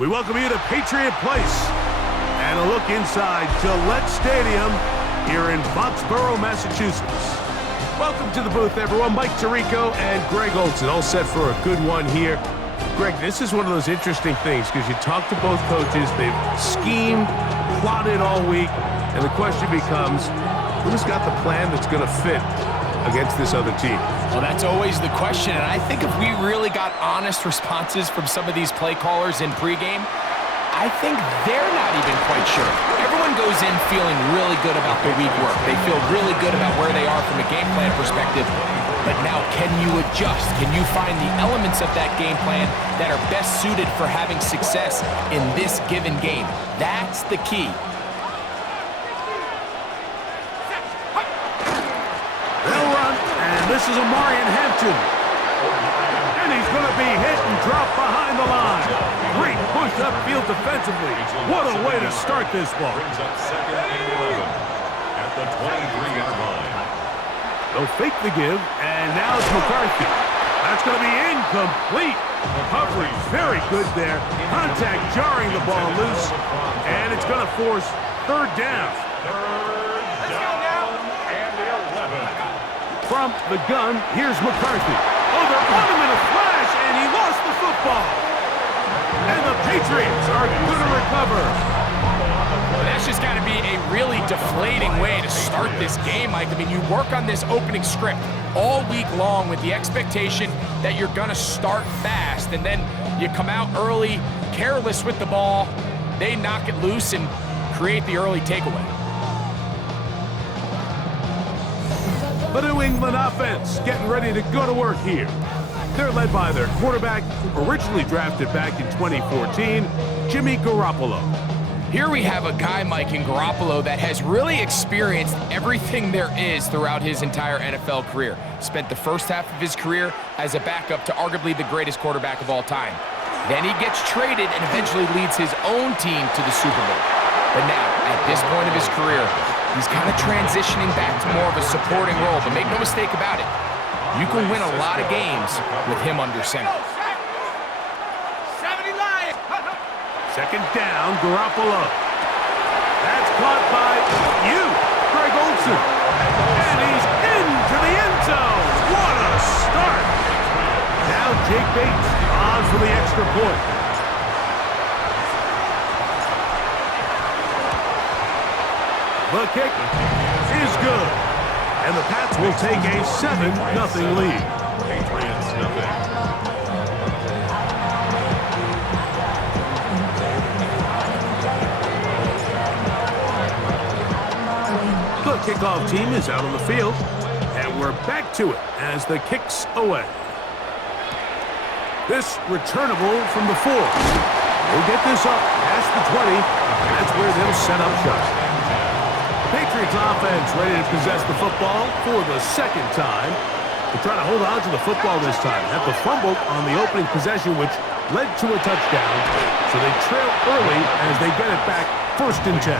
We welcome you to Patriot Place and a look inside Gillette Stadium here in Foxborough, Massachusetts. Welcome to the booth, everyone. Mike Tirico and Greg Olson, all set for a good one here. Greg, this is one of those interesting things because you talk to both coaches. They've schemed, plotted all week, and the question becomes, who's got the plan that's going to fit against this other team? Well, that's always the question, and I think if we really got honest responses from some of these play callers in pregame, I think they're not even quite sure. Everyone goes in feeling really good about the week work. They feel really good about where they are from a game plan perspective. But now, can you adjust? Can you find the elements of that game plan that are best suited for having success in this given game? That's the key. They'll run, and this is Amarian Hampton. And he's going to be hit and dropped behind the line. Great push upfield defensively. What a way to start this ball. Brings up second and 11 at the 23-yard line. They'll fake the give, and now it's McCarthy. That's going to be incomplete. Coverage very good there. Contact jarring the ball loose, and it's going to force third down. From the gun, here's McCarthy. Oh, they're on him in a flash, and he lost the football. And the Patriots are going to recover. That's just got to be a really deflating way to start this game, Mike. I mean, you work on this opening script all week long with the expectation that you're going to start fast, and then you come out early, careless with the ball. They knock it loose and create the early takeaway. The New England offense getting ready to go to work here. They're led by their quarterback, originally drafted back in 2014, Jimmy Garoppolo. Here we have a guy, Mike, in Garoppolo that has really experienced everything there is throughout his entire NFL career. Spent the first half of his career as a backup to arguably the greatest quarterback of all time. Then he gets traded and eventually leads his own team to the Super Bowl. But now, at this point of his career, he's kind of transitioning back to more of a supporting role. But make no mistake about it, you can win a lot of games with him under center. Second down, Garoppolo. That's caught by Greg Olson. And he's into the end zone. What a start. Now Jake Bates on for the extra point. The kick is good. And the Pats will take a 7-0 lead. Patriots nothing. The kickoff team is out on the field, and we're back to it as the kick's away. This returnable from the 4. They'll get this up past the 20, and that's where they'll set up shop. The Patriots offense ready to possess the football for the second time. They're trying to hold on to the football this time. Had the fumble on the opening possession, which led to a touchdown. So they trail early as they get it back, 1st and 10.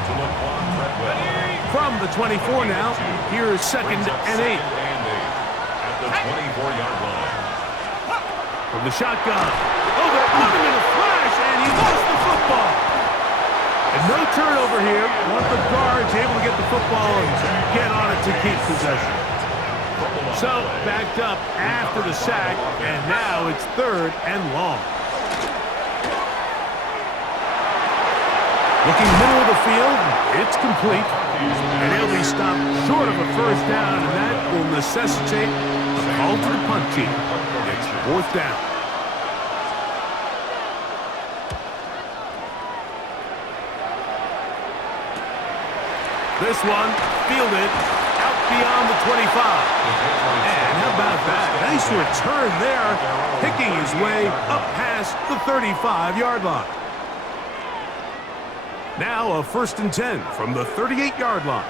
From the 24 now, here is 2nd and 8. At the 24-yard line. From the shotgun. Oh, they're on him in a flash, and he lost the football. And no turnover here. One of the guards able to get the football and get on it to keep possession. So, backed up after the sack, and now it's 3rd and long. Looking middle of the field, it's complete. And he'll be stopped short of a first down, and that will necessitate a call to the punt team. It's 4th down. This one fielded out beyond the 25. And how about that? Nice return there, picking his way up past the 35-yard line. Now a 1st and 10 from the 38-yard line.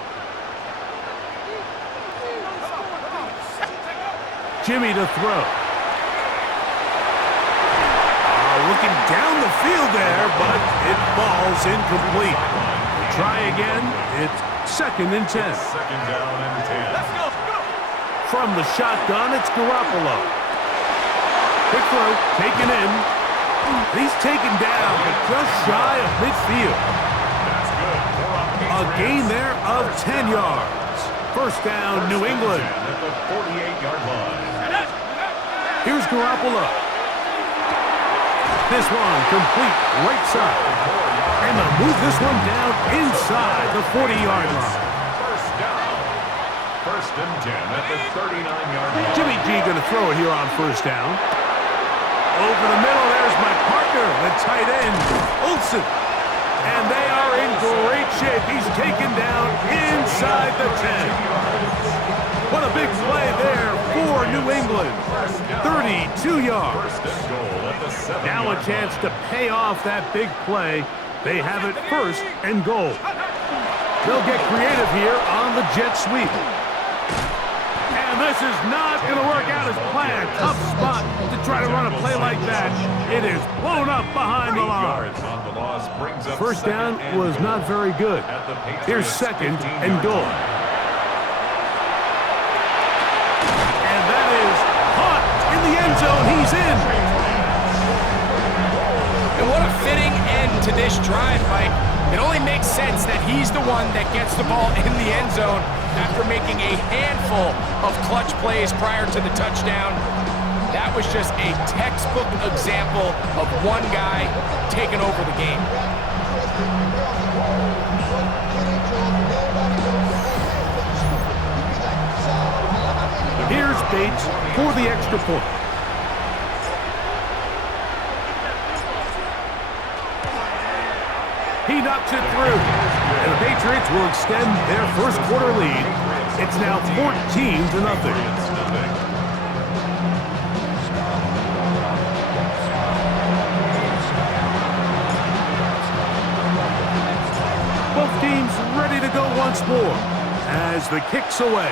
Jimmy to throw. Looking down the field there, but it falls incomplete. We'll try again. It's 2nd and 10. 2nd down and 10. Let's go. From the shotgun, it's Garoppolo. Quick throw, taken in. He's taken down, but just shy of midfield. That's good. A gain there of 10 yards. First down, New England. At the 48-yard line. Here's Garoppolo. This one complete right side. And they'll move this one down inside the 40-yard line. First down. First and 10 at the 39-yard line. Jimmy G going to throw it here on first down. Over the middle, there's my partner, the tight end, Olsen. And they are in great shape. He's taken down inside the 10. What a big play there for New England. 32 yards. Now a chance to pay off that big play. They have it first and goal. They'll get creative here on the jet sweep. And this is not going to work out as planned. Tough spot to try to run a play like that. It is blown up behind the line. First down was not very good. Here's second and goal. And that is caught in the end zone. He's in. And what a fitting end to this drive, Mike. It only makes sense that he's the one that gets the ball in the end zone after making a handful of clutch plays prior to the touchdown. That was just a textbook example of one guy taking over the game. Here's Bates for the extra point. He knocks it through. And the Patriots will extend their first quarter lead. It's now 14-0. Both teams ready to go once more as the kick's away.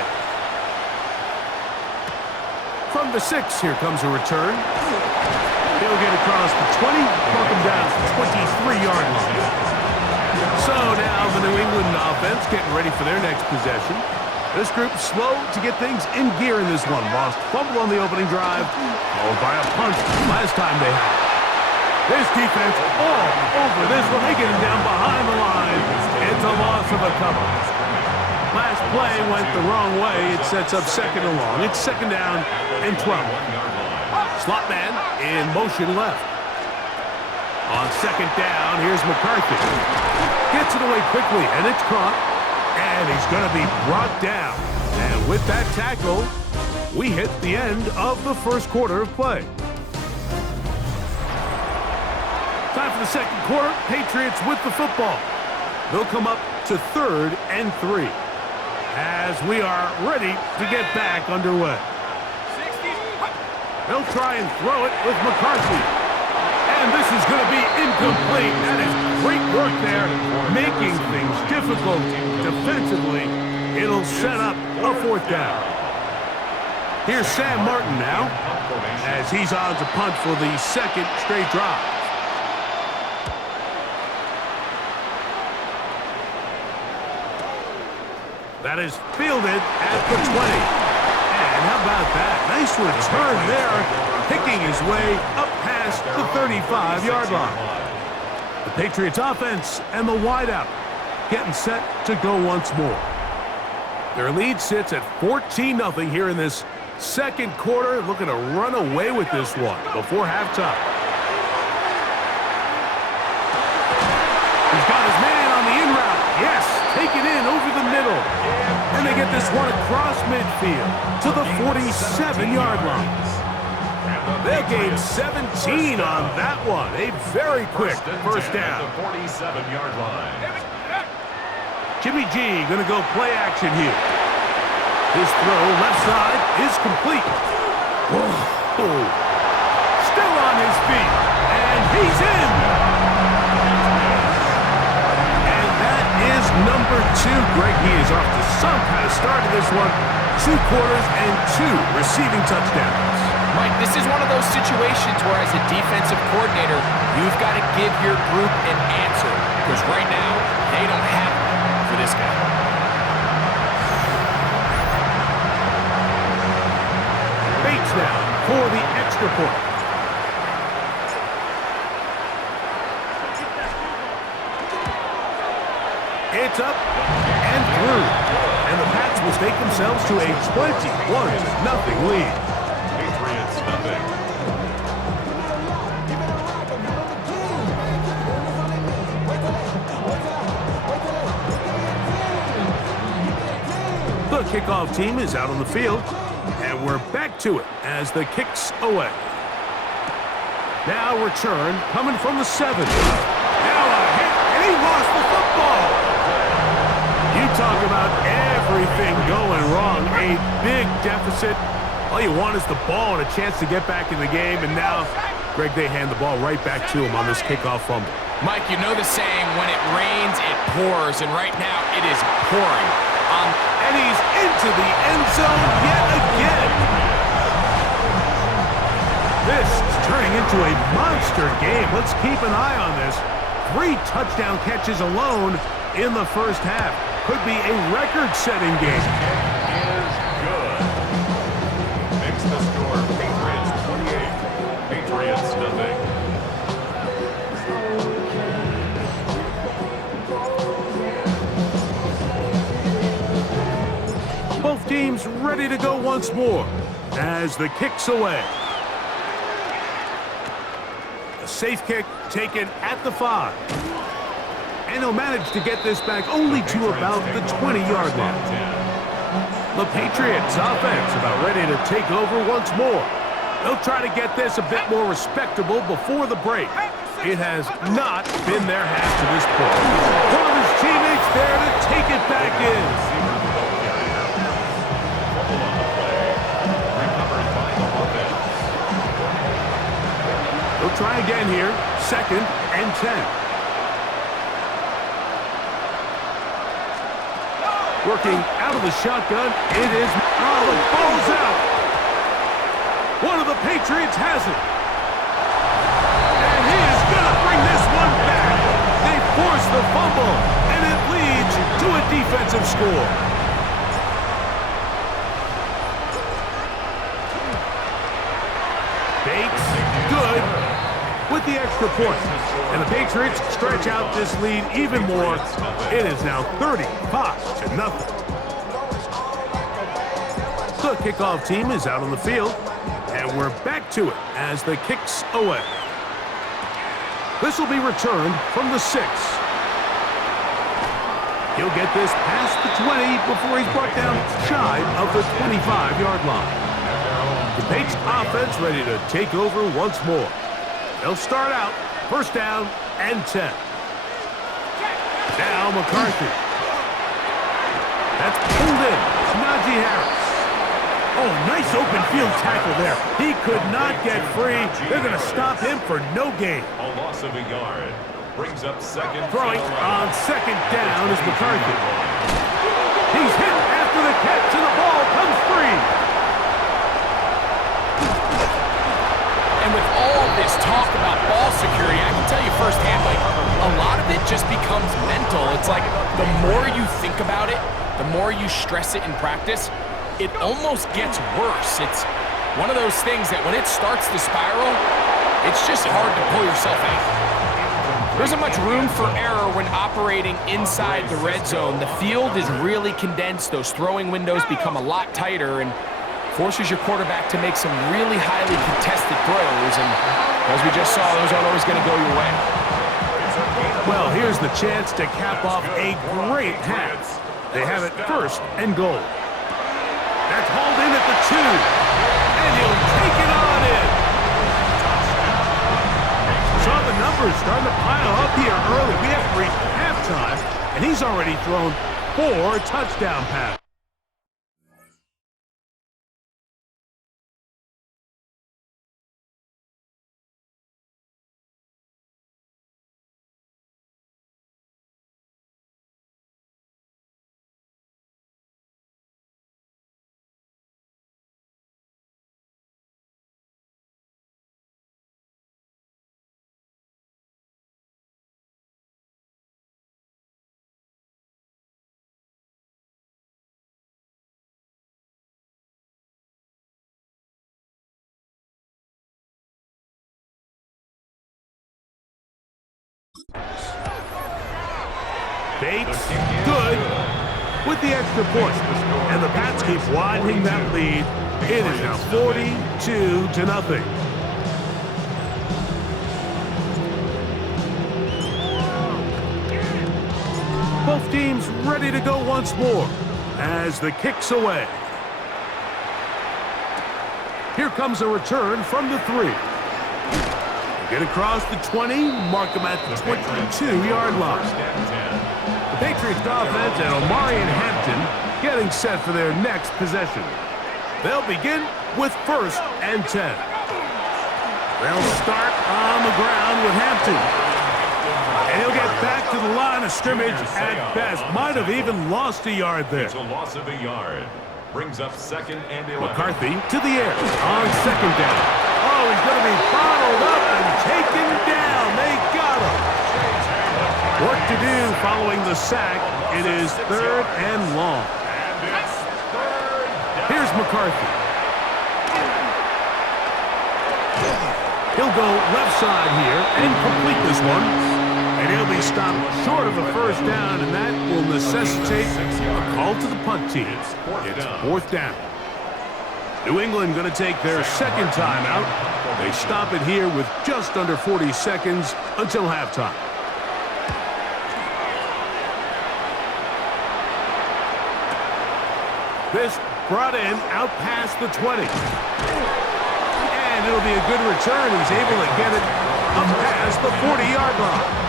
From the 6, here comes a return. He'll get across the 20, welcome down to the 23-yard line. So now the New England offense getting ready for their next possession. This group slow to get things in gear in this one. Lost fumble on the opening drive, followed by a punt last time they had it. This defense all over this one. They get him down behind the line. It's a loss of a couple. Last play went the wrong way. It sets up second and long. It's second down and 12. Slot man in motion left. On second down, here's McCarthy. Gets it away quickly, and it's caught. And he's going to be brought down. And with that tackle, we hit the end of the first quarter of play. Time for the second quarter. Patriots with the football. They'll come up to 3rd and 3. As we are ready to get back underway. They'll try and throw it with McCarthy. And this is going to be incomplete. That is great work there, making things difficult defensively. It'll set up a 4th down. Here's Sam Martin now, as he's on to punt for the second straight drive. That is fielded at the 20. And how about that? Nice return there, picking his way up past the 35-yard line. The Patriots offense and the wideout getting set to go once more. Their lead sits at 14-0 here in this second quarter. Looking to run away with this one before halftime. He's got his man on the in route. Yes, take it in over the middle. And they get this one across midfield to the 47-yard line. They'll gain 17 on that one. A very quick first down. The 47-yard line. Jimmy G going to go play action here. His throw left side is complete. Whoa. Still on his feet. And he's in. And that is number 2. Greg, he is off to some kind of start to this one. 2 quarters and 2 receiving touchdowns. Mike, this is one of those situations where as a defensive coordinator, you've got to give your group an answer. Because right now, they don't have it for this guy. Bates now for the extra point. It's up and through. And the Pats will stake themselves to a 21-0 lead. Patriots nothing. The kickoff team is out on the field, and we're back to it as the kick's away. Now return coming from the 7. Now a hit, and he lost the football. You talk about everything going wrong. A big deficit. All you want is the ball and a chance to get back in the game, and now, Greg, they hand the ball right back to him on this kickoff fumble. Mike, you know the saying, when it rains, it pours, and right now it is pouring. And he's into the end zone yet again. This is turning into a monster game. Let's keep an eye on this. 3 touchdown catches alone in the first half. Could be a record-setting game. Is good. Makes the score Patriots 28. Patriots nothing. Both teams ready to go once more as the kick's away. A safe kick taken at the 5. And he'll manage to get this back only to about the 20-yard line. The Patriots offense about ready to take over once more. They'll try to get this a bit more respectable before the break. It has not been their half to this point. One of his teammates there to take it back in. They'll try again here, 2nd and 10. Working out of the shotgun, it is, the ball's out. One of the Patriots has it. And he is going to bring this one back. They force the fumble, and it leads to a defensive score. Bates, good, with the extra point. And the Patriots stretch out this lead even more. It is now 35-0. The kickoff team is out on the field, and we're back to it as the kick's away. This will be returned from the 6. He'll get this past the 20 before he's brought down shy of the 25-yard line. The Patriots offense ready to take over once more. They'll start out 1st down and 10. Now McCarthy. That's pulled in. Najee Harris. Oh, nice open field tackle there. He could not get free. They're going to stop him for no gain. A loss of a yard. Brings up 2nd. Throwing on 2nd down is McCarthy. He's hit after the catch, and the ball comes free. And with all this talk about ball security, I can tell you firsthand, like, a lot of it just becomes mental. It's like the more you think about it, the more you stress it in practice, it almost gets worse. It's one of those things that when it starts to spiral, it's just hard to pull yourself out. There isn't much room for error when operating inside the red zone. The field is really condensed. Those throwing windows become a lot tighter and forces your quarterback to make some really highly contested throws. And as we just saw, those aren't always going to go your way. Well, here's the chance to cap off a great half. They have it 1st and goal. That's hauled in at the 2. And he'll take it on in. Saw the numbers starting to pile up here early. We haven't reached halftime, and he's already thrown 4 touchdown passes. Bates, good, with the extra point. And the Pats keep widening that lead. It is now 42-0. Both teams ready to go once more as the kick's away. Here comes a return from the 3. Get across the 20, mark them at the 22-yard line. The Patriots offense and Omarion Hampton getting set for their next possession. They'll begin with 1st and 10. They'll start on the ground with Hampton. And he'll get back to the line of scrimmage at best. Might have even lost a yard there. It's a loss of a yard. Brings up 2nd and 11. McCarthy to the air on 2nd down. Oh, he's going to be bottled up and taken down. They got him. Work to do following the sack. It is 3rd and long. Here's McCarthy. He'll go left side here and complete this one. And he'll be stopped short of the 1st down, and that will necessitate a call to the punt team. It's 4th down. New England going to take their 2nd timeout. They stop it here with just under 40 seconds until halftime. This brought in out past the 20. And it'll be a good return. He's able to get it up past the 40-yard line.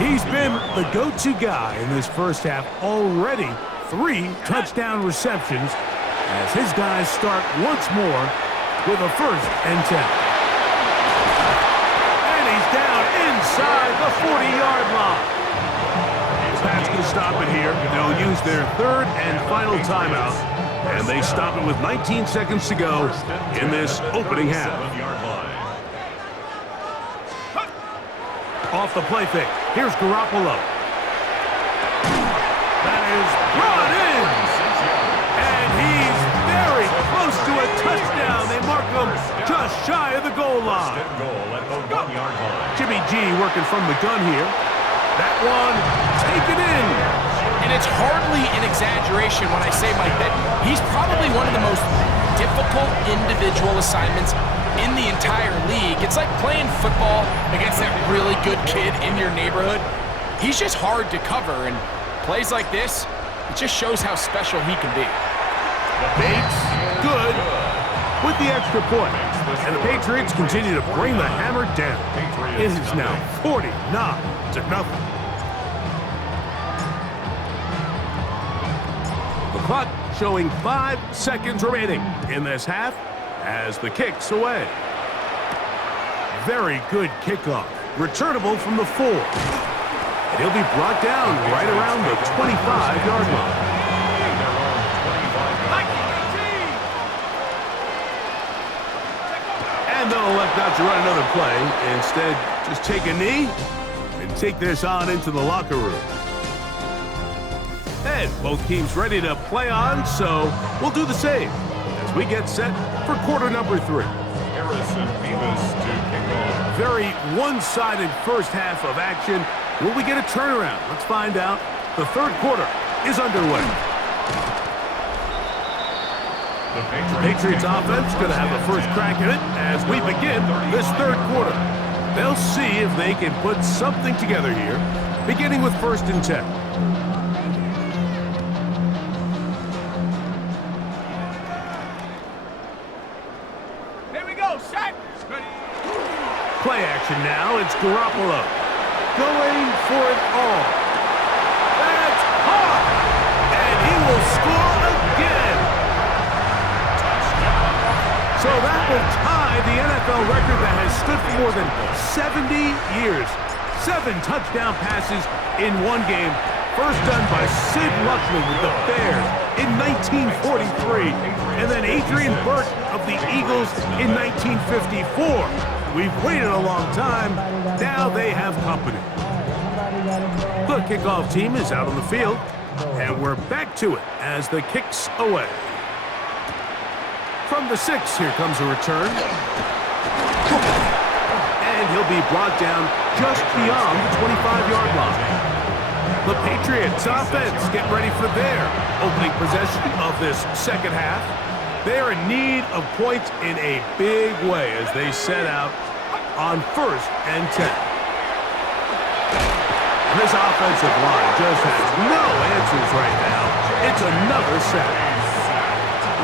He's been the go-to guy in this first half. Already 3 touchdown receptions as his guys start once more with a 1st and 10. And he's down inside the 40-yard line. Pats can stop it here. They'll use their 3rd and final timeout. And they stop it with 19 seconds to go in this opening half. Off the play fake. Here's Garoppolo. That is brought in. And he's very close to a touchdown. They mark him just shy of the goal line. Jimmy G working from the gun here. That one taken in. And it's hardly an exaggeration when I say, Mike, that he's probably one of the most difficult individual assignments in the entire league. It's like playing football against that really good kid in your neighborhood. He's just hard to cover, and plays like this, it just shows how special he can be. Bates, good, with the extra point. And the Patriots continue to bring the hammer down. It is now 49-0. The clock showing 5 seconds remaining in this half as the kick's away. Very good kickoff. Returnable from the 4. And he'll be brought down right around the 25-yard line. And they'll elect not to run another play. Instead, just take a knee and take this on into the locker room. And both teams ready to play on, so we'll do the same as we get set for quarter number 3. Very one-sided first half of action. Will we get a turnaround? Let's find out. The 3rd quarter is underway. The Patriots offense going to have the first crack at it as we begin this 3rd quarter. They'll see if they can put something together here, beginning with 1st and 10. Play action now. It's Garoppolo going for it all. That's caught, and he will score again. So that will tie the NFL record that has stood for more than 70 years. 7 touchdown passes in one game. First done by Sid Luckman with the Bears in 1943, and then Adrian Burke of the Eagles in 1954. We've waited a long time. Now they have company. The kickoff team is out on the field, and we're back to it as the kick's away. From the 6, here comes a return. And he'll be brought down just beyond the 25-yard line. The Patriots offense get ready for their opening possession of this second half. They are in need of points in a big way as they set out on 1st and 10. And this offensive line just has no answers right now. It's another sack.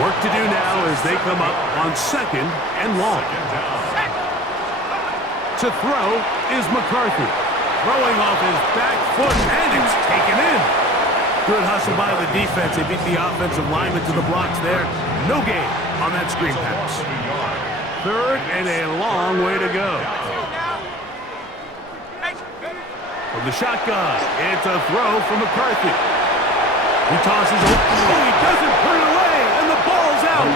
Work to do now as they come up on 2nd and long. To throw is McCarthy. Throwing off his back foot, and it's taken in. Good hustle by the defense. They beat the offensive lineman to the blocks there. No gain on that screen pass. 3rd and a long way to go. From the shotgun, it's a throw from McCarthy. He tosses it. Oh, he doesn't put it away, and the ball's out.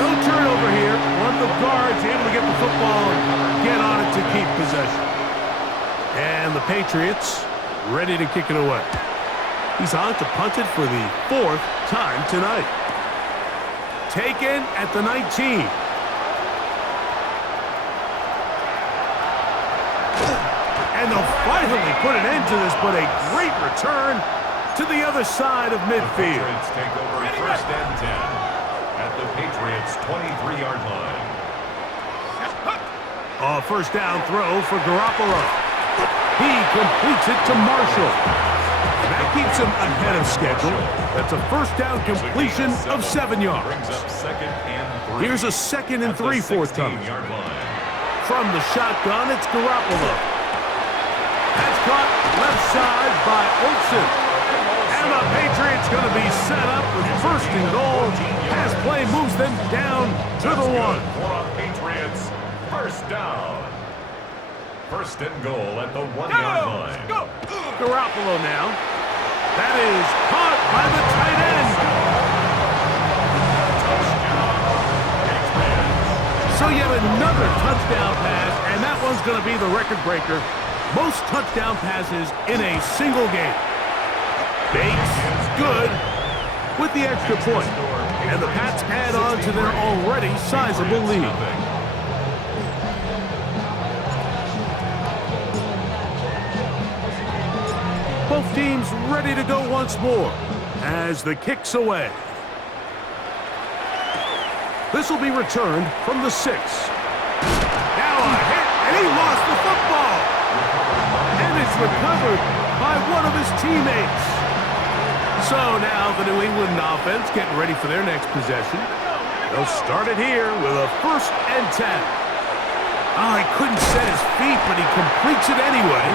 No turnover here. One of the guards able to get the football and get on it to keep possession. And the Patriots ready to kick it away. He's on to punt it for the 4th time tonight. Taken at the 19. And they'll finally put an end to this, but a great return to the other side of midfield. Patriots take over 1st and 10 at the Patriots' 23-yard line. A 1st down throw for Garoppolo. He completes it to Marshall. That keeps him ahead of schedule. That's a 1st down completion of 7 yards. Brings up 2nd and 3. Here's a 2nd and 3 forthcoming. From the shotgun, it's Garoppolo. That's caught left side by Olsen. And the Patriots going to be set up with 1st and goal. Pass play moves them down to the 1. Patriots, 1st down. 1st and goal at the 1-yard line. Garoppolo now. That is caught by the tight end. So yet another touchdown pass, and that one's going to be the record breaker. Most touchdown passes in a single game. Bates, good, with the extra point. And the Pats add on to their already sizable lead. Both teams ready to go once more as the kick's away. This will be returned from the 6. Now a hit, and he lost the football. And it's recovered by one of his teammates. So now the New England offense getting ready for their next possession. They'll start it here with a 1st and 10. Oh, he couldn't set his feet, but he completes it anyway.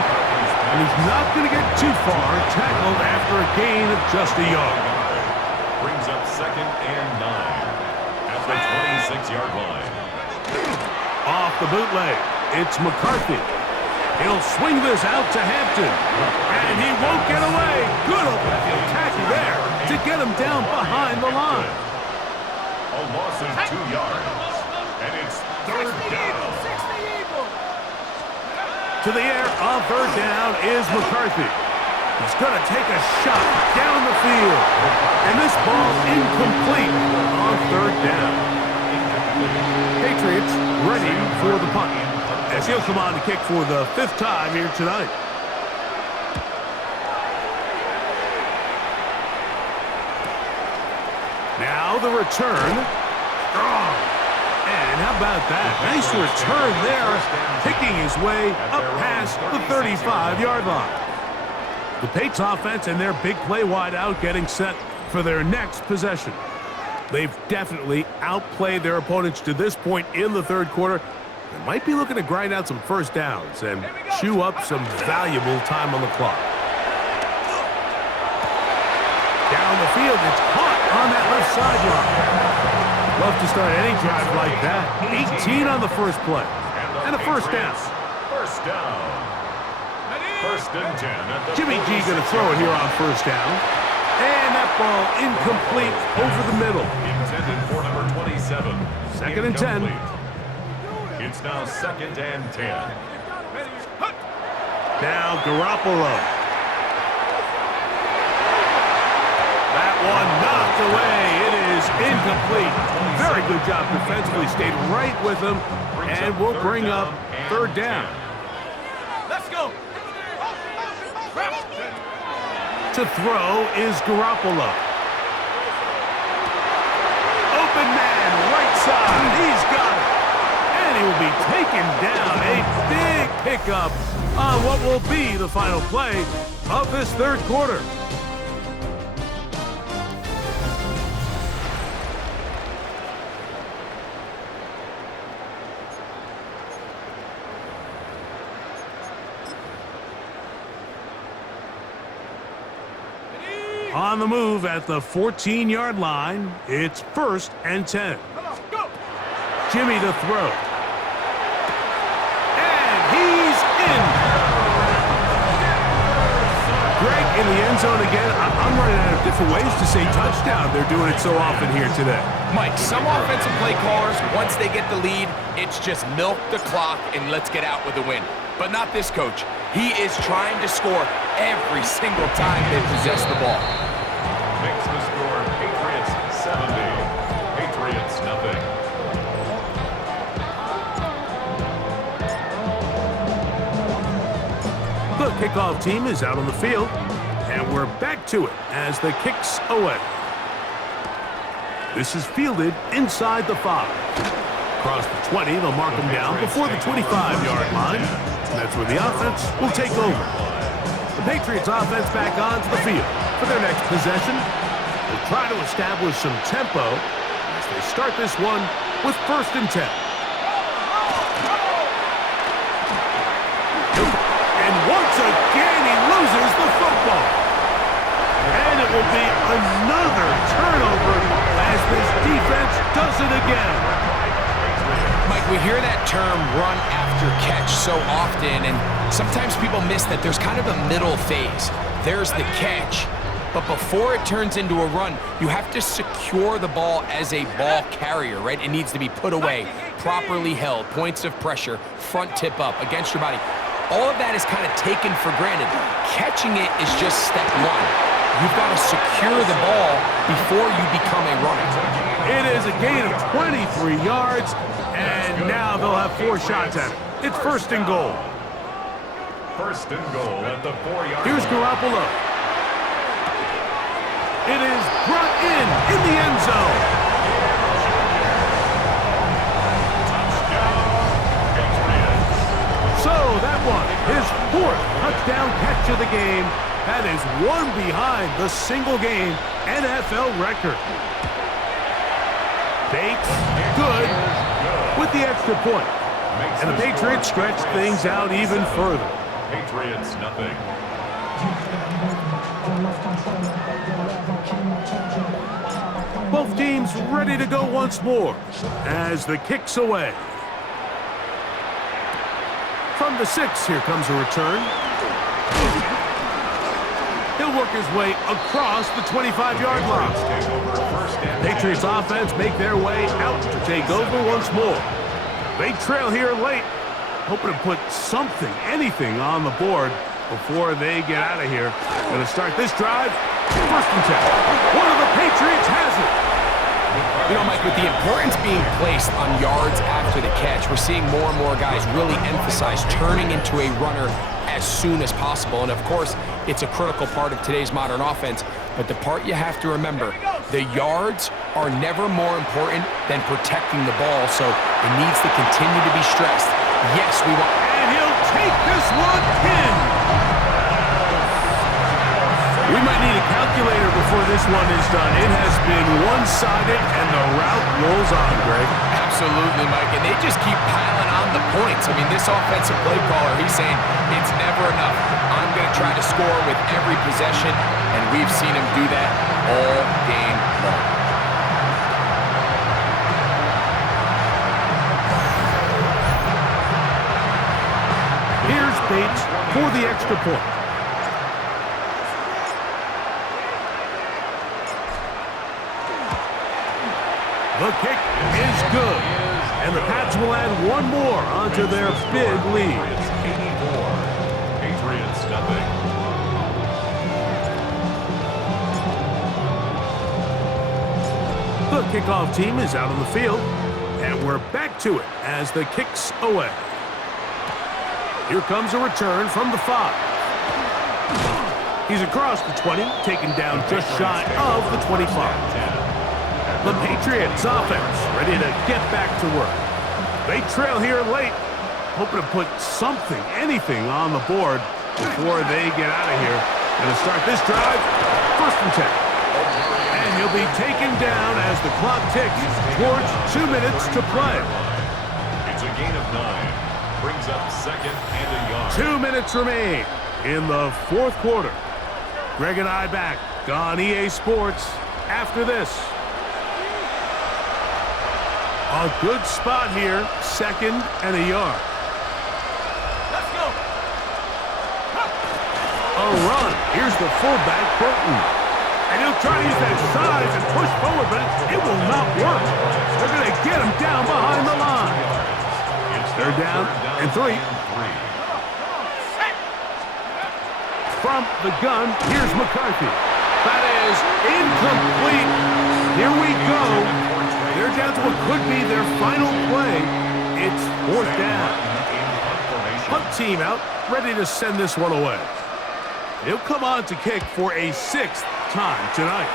And he's not going to get too far, tackled after a gain of just a yard. Brings up 2nd and 9 at the 26-yard line. Off the bootleg, it's McCarthy. He'll swing this out to Hampton. And he won't get away. Good open field tackle there to get him down behind the line. A loss of 2 yards. And it's 3rd down. To the air on 3rd down is McCarthy. He's going to take a shot down the field. And this ball incomplete on 3rd down. Patriots ready for the punt, as he'll come on to kick for the 5th time here tonight. Now the return. Strong. And how about that? Nice return there, picking his way up past the 35-yard line. The Patriots offense and their big play wideout getting set for their next possession. They've definitely outplayed their opponents to this point in the 3rd quarter. They might be looking to grind out some 1st downs and chew up some valuable time on the clock. Down the field, it's caught on that left sideline. Love to start any drive like that. 18 on the 1st play. And a 1st down. 1st down. 1st and 10 at the Jimmy G going to throw it here on 1st down. And that ball incomplete over the middle. Intended for number 27. 2nd and 10. It's now 2nd and 10. Now Garoppolo. That one knocked away. It is incomplete. Very good job defensively. Stayed right with him. And will bring up 3rd down. Let's go. To throw is Garoppolo. Open man, right side. He's got it. And he will be taken down. A big pickup on what will be the final play of this third quarter. On the move at the 14-yard line, it's 1st and 10. Jimmy to throw. And he's in. Greg in the end zone again. I'm running out of different ways to say touchdown. They're doing it so often here today. Mike, some offensive play callers, once they get the lead, it's just milk the clock and let's get out with a win. But not this coach. He is trying to score every single time they possess the ball. Makes the score Patriots 70. Patriots nothing. The kickoff team is out on the field, and we're back to it as the kick's away. This is fielded inside the 5. Across the 20, they'll mark him down before the 25-yard line. That's where the offense will take over. The Patriots offense back onto the field for their next possession. They'll try to establish some tempo as they start this one with 1st and 10. And once again, he loses the football. And it will be another turnover as this defense does it again. Mike, we hear that term run after catch so often, and sometimes people miss that there's kind of a middle phase. There's the catch, but before it turns into a run, you have to secure the ball as a ball carrier, right? It needs to be put away, properly held, points of pressure, front tip up against your body. All of that is kind of taken for granted. Catching it is just step one. You've got to secure the ball before you become a runner. It is a gain of 23 yards, and now they'll have 4 shots at it. It's 1st and goal. 1st and goal at the 4-yard line. Here's Garoppolo. It is brought in the end zone. So that one, his 4th touchdown catch of the game. That is one behind the single-game NFL record. Bates, good, with the extra point. And the Patriots stretch things out even further. Patriots nothing. Both teams ready to go once more as the kick's away. From the 6, here comes a return. He'll work his way across the 25-yard line. Patriots offense make their way out to take over once more. They trail here late, hoping to put something, anything on the board before they get out of here. Going to start this drive, 1st and 10. One of the Patriots has it. You know, Mike, with the importance being placed on yards after the catch, we're seeing more and more guys really emphasize turning into a runner as soon as possible. And, of course, it's a critical part of today's modern offense. But the part you have to remember, the yards are never more important than protecting the ball, so it needs to continue to be stressed. Yes, we want... And he'll take this one in. We might need a calculator before this one is done. It has been one-sided, and the route rolls on, Greg. Absolutely, Mike, and they just keep piling on the points. I mean, this offensive play caller, he's saying it's never enough. I'm going to try to score with every possession, and we've seen him do that all game long. Here's Bates for the extra point. The kick is good, and the Pats will add one more onto their big lead. Patriots nothing. The kickoff team is out on the field, and we're back to it as the kick's away. Here comes a return from the 5. He's across the 20, taken down just shy of the 25. The Patriots offense ready to get back to work. They trail here late, hoping to put something, anything on the board before they get out of here. Going to start this drive, 1st and 10. And he'll be taken down as the clock ticks towards 2 minutes to play. It's a gain of 9. Brings up 2nd and a yard. 2 minutes remain in the 4th quarter. Greg and I back on EA Sports after this. A good spot here, 2nd and a yard. Let's go. A run. Here's the fullback, Burton. And he'll try to use that size and push forward, but it will not work. They're going to get him down behind the line. They're down and 3. From the gun, here's McCarthy. That is incomplete. Here we go. They're down to what could be their final play. It's 4th down. Punt team out, ready to send this one away. He'll come on to kick for a 6th time tonight.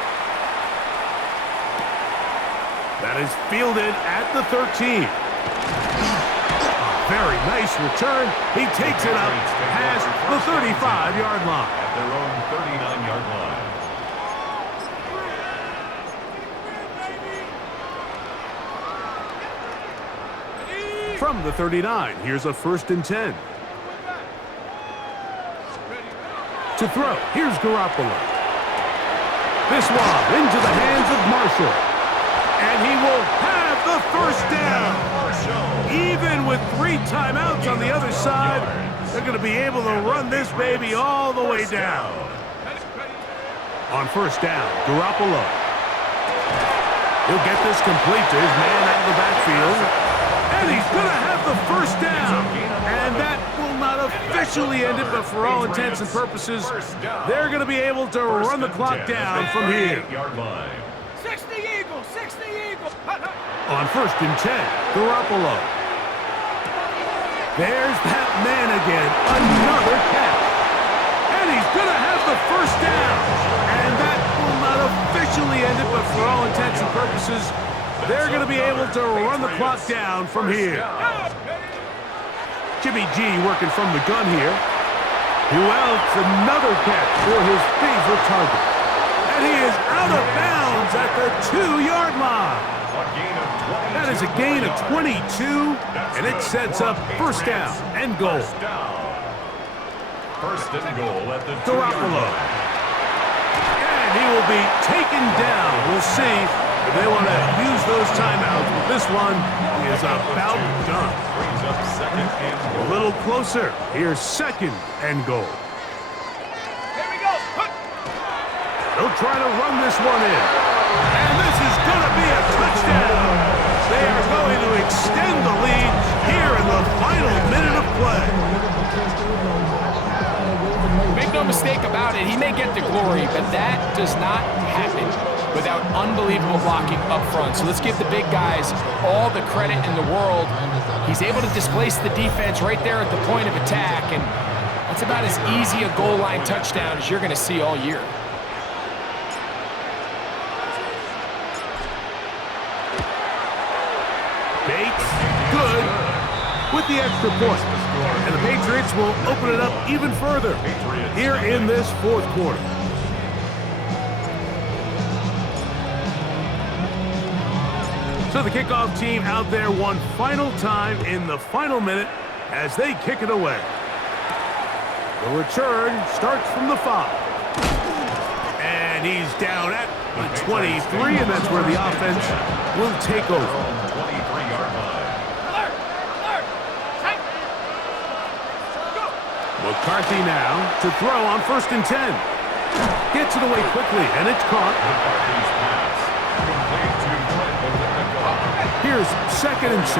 That is fielded at the 13. Very nice return. He takes it up past the 35-yard line. At their own 39-yard line. From the 39, here's a 1st and 10. To throw, here's Garoppolo. This one into the hands of Marshall. And he will have the 1st down. Even with 3 timeouts on the other side, they're going to be able to run this baby all the way down. On 1st down, Garoppolo. He'll get this complete to his man out of the backfield. And he's going to have the 1st down. And that will not officially end it, but for all intents and purposes, they're going to be able to run the clock down from here. 60 Eagles, 60 Eagles. On 1st and 10, Garoppolo. There's that man again, another catch. And he's going to have the 1st down. And that will not officially end it, but for all intents and purposes, they're going to be able to run the clock down from here. Jimmy G working from the gun here. Who else? Another catch for his favorite target. And he is out of bounds at the 2-yard line. That is a gain of 22, and it sets up 1st down and goal. 1st and goal at the Garoppolo. And he will be taken down. We'll see if they want to use those timeouts, but this one is about done. Brings up 2nd and A little closer. Here's 2nd and goal. Here we go. They'll try to run this one in. And this is going to be a touchdown. They are going to extend the lead here in the final minute of play. Make no mistake about it, he may get the glory, but that does not happen without unbelievable blocking up front. So let's give the big guys all the credit in the world. He's able to displace the defense right there at the point of attack, and that's about as easy a goal line touchdown as you're going to see all year. Bates, good, with the extra point. And the Patriots will open it up even further here in this 4th quarter. So the kickoff team out there one final time in the final minute as they kick it away. The return starts from the 5. And he's down at the 23, and that's where the offense will take over. McCarthy now to throw on 1st and 10. Gets it away quickly, and it's caught. Here's 2nd and 6.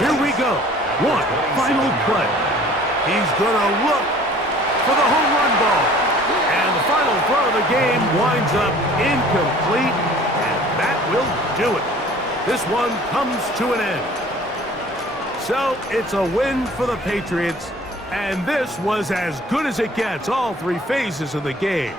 Here we go. One final play. He's going to look for the home run ball. And the final throw of the game winds up incomplete, and that will do it. This one comes to an end. So it's a win for the Patriots, And this was as good as it gets, all three phases of the game.